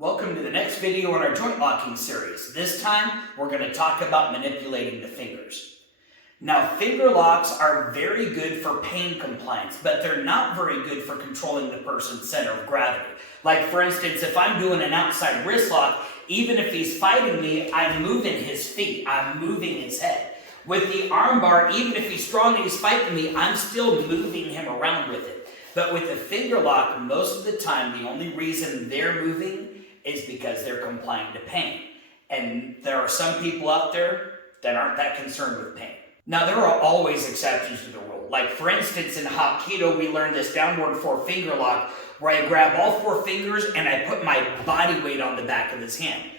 Welcome to the next video in our joint locking series. This time, we're going to talk about manipulating the fingers. Now, finger locks are very good for pain compliance, but they're not very good for controlling the person's center of gravity. Like, for instance, if I'm doing an outside wrist lock, even if he's fighting me, I'm moving his feet, I'm moving his head. With the arm bar, even if he's strong and he's fighting me, I'm still moving him around with it. But with the finger lock, most of the time, the only reason they're moving is because they're complying to pain. And there are some people out there that aren't that concerned with pain. Now, there are always exceptions to the rule. Like, for instance, in Hapkido, we learned this downward four finger lock where I grab all four fingers and I put my body weight on the back of his hand.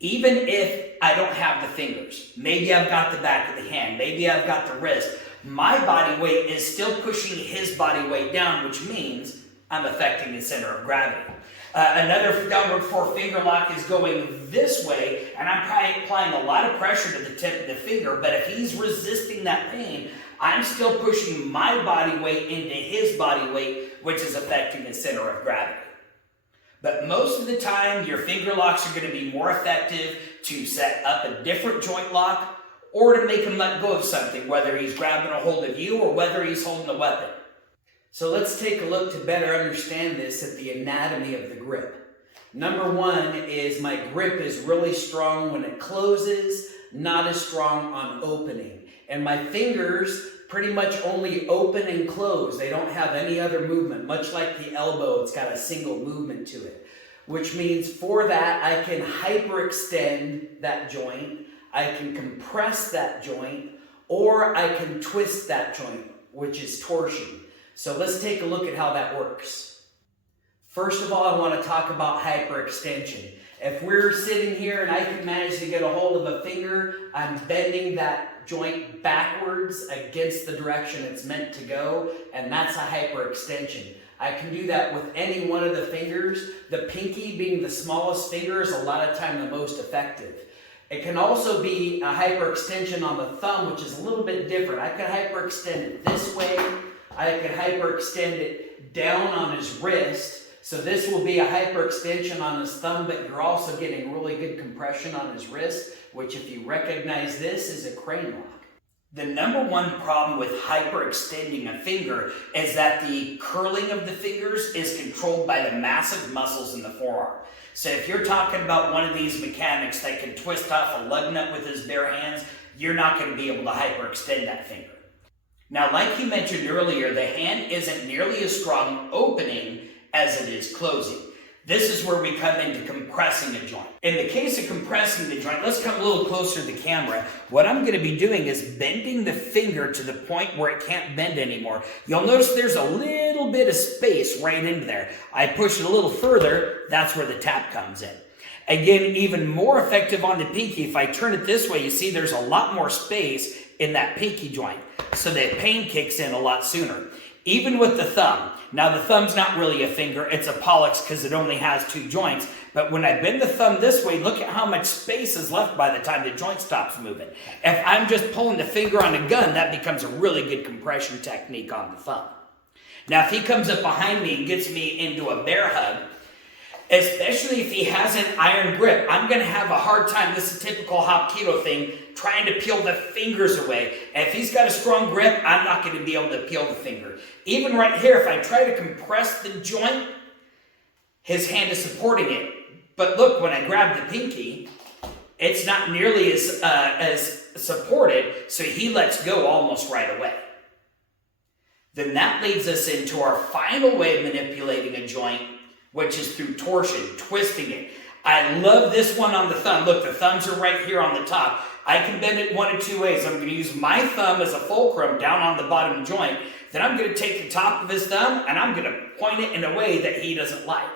Even if I don't have the fingers, maybe I've got the back of the hand, maybe I've got the wrist, my body weight is still pushing his body weight down, which means I'm affecting the center of gravity. Another downward four finger lock is going this way, and I'm probably applying a lot of pressure to the tip of the finger, but if he's resisting that pain, I'm still pushing my body weight into his body weight, which is affecting the center of gravity. But most of the time, your finger locks are going to be more effective to set up a different joint lock or to make him let go of something, whether he's grabbing a hold of you or whether he's holding a weapon. So let's take a look to better understand this at the anatomy of the grip. Number one is my grip is really strong when it closes, not as strong on opening. And my fingers pretty much only open and close. They don't have any other movement. Much like the elbow, it's got a single movement to it. Which means for that, I can hyperextend that joint, I can compress that joint, or I can twist that joint, which is torsion. So let's take a look at how that works. First of all, I want to talk about hyperextension. If we're sitting here and I can manage to get a hold of a finger, I'm bending that joint backwards against the direction it's meant to go, and that's a hyperextension. I can do that with any one of the fingers. The pinky being the smallest finger is a lot of time the most effective. It can also be a hyperextension on the thumb, which is a little bit different. I could hyperextend it this way. I could hyperextend it down on his wrist. So this will be a hyperextension on his thumb, but you're also getting really good compression on his wrist, which if you recognize this is a crane lock. The number one problem with hyperextending a finger is that the curling of the fingers is controlled by the massive muscles in the forearm. So if you're talking about one of these mechanics that can twist off a lug nut with his bare hands, you're not going to be able to hyperextend that finger. Now, like you mentioned earlier, the hand isn't nearly as strong opening as it is closing. This is where we come into compressing a joint. In the case of compressing the joint, let's come a little closer to the camera. What I'm going to be doing is bending the finger to the point where it can't bend anymore. You'll notice there's a little bit of space right into there. I push it a little further, that's where the tap comes in. Again, even more effective on the pinky. If I turn it this way, you see there's a lot more space in that pinky joint, so that pain kicks in a lot sooner. Even with the thumb. Now, the thumb's not really a finger, it's a pollex because it only has two joints. But when I bend the thumb this way, look at how much space is left by the time the joint stops moving. If I'm just pulling the finger on a gun, that becomes a really good compression technique on the thumb. Now, if he comes up behind me and gets me into a bear hug, especially if he has an iron grip, I'm going to have a hard time, this is a typical Hapkido thing, trying to peel the fingers away. And if he's got a strong grip, I'm not going to be able to peel the finger. Even right here, if I try to compress the joint, his hand is supporting it. But look, when I grab the pinky, it's not nearly as supported, so he lets go almost right away. Then that leads us into our final way of manipulating a joint, which is through torsion, twisting it. I love this one on the thumb. Look, the thumbs are right here on the top. I can bend it one of two ways. I'm going to use my thumb as a fulcrum down on the bottom joint. Then I'm going to take the top of his thumb and I'm going to point it in a way that he doesn't like.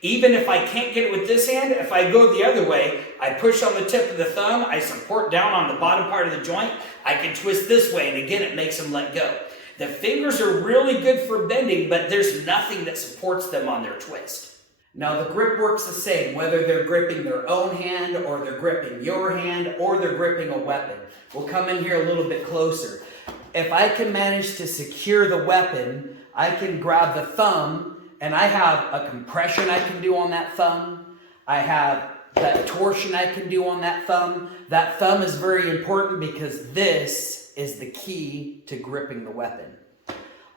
Even if I can't get it with this hand, if I go the other way, I push on the tip of the thumb, I support down on the bottom part of the joint, I can twist this way, and again, it makes him let go. The fingers are really good for bending, but there's nothing that supports them on their twist. Now, the grip works the same, whether they're gripping their own hand, or they're gripping your hand, or they're gripping a weapon. We'll come in here a little bit closer. If I can manage to secure the weapon, I can grab the thumb, and I have a compression I can do on that thumb. I have that torsion I can do on that thumb. That thumb is very important because this is the key to gripping the weapon.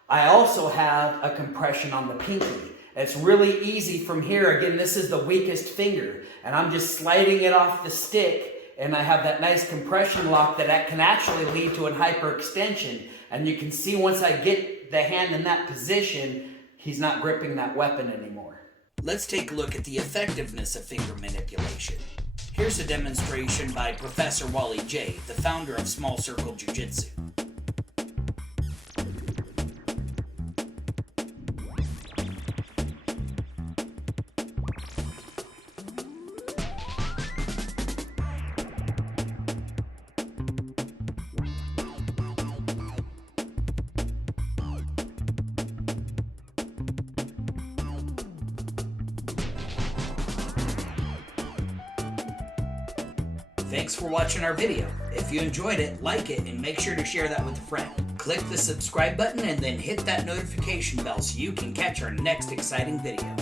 I also have a compression on the pinky. It's really easy from here. Again, this is the weakest finger, and I'm just sliding it off the stick, and I have that nice compression lock that can actually lead to an hyperextension. And you can see once I get the hand in that position, he's not gripping that weapon anymore. Let's take a look at the effectiveness of finger manipulation. Here's a demonstration by Professor Wally J., the founder of Small Circle Jiu-Jitsu. Thanks for watching our video. If you enjoyed it, like it, and make sure to share that with a friend. Click the subscribe button and then hit that notification bell so you can catch our next exciting video.